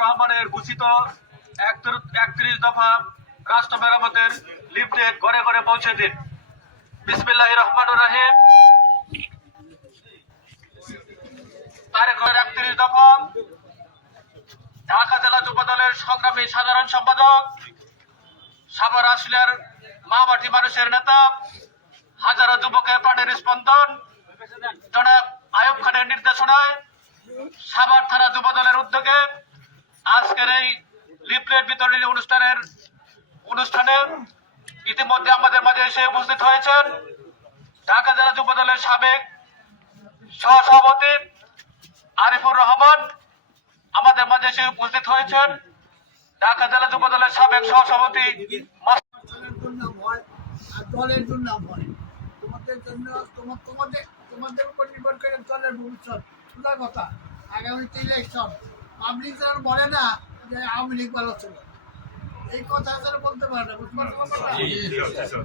রহমানের ঘোষিত 31 দফা রাষ্ট্র মেরামতের লিফলেট ঘরে ঘরে পৌঁছে দিন। বিসমিল্লাহির রহমানির রহিম। তারেক রহমানের 31 দফা। ঢাকা জেলা যুব দলের সংগ্রামী সাধারণ সম্পাদক, সাভার আসলিয়ার মা মাটি মানুষের নেতা, হাজারো যুবকের প্রাণের স্পন্দন জনাব আইয়ুব খানের নির্দেশনায় সাভার থানা যুব দলের উদ্যোগে আজকের এই লিফলেট বিতরণী অনুষ্ঠানে ইতিমধ্যে আমাদের মাঝে এসে উপস্থিত হয়েছেন ঢাকা জেলা যুব দলের সাবেক সহসভাপতি আরিফুর রহমান। আমাদের মাঝে এসে উপস্থিত হয়েছেন ঢাকা জেলা যুব দলের সাবেক সহসভাপতি। দলের জন্য হয় তোমাদের জন্য, তোমাদের উপর নির্ভর করে দলের ভবিষ্যৎ। সোজা কথা, আগামীতে ইলেকশন পাবলিক যেন বলে না যে আওয়ামী লীগ ভালো ছিল, এই কথা যেন বলতে পারে না। বুঝতে পারছো?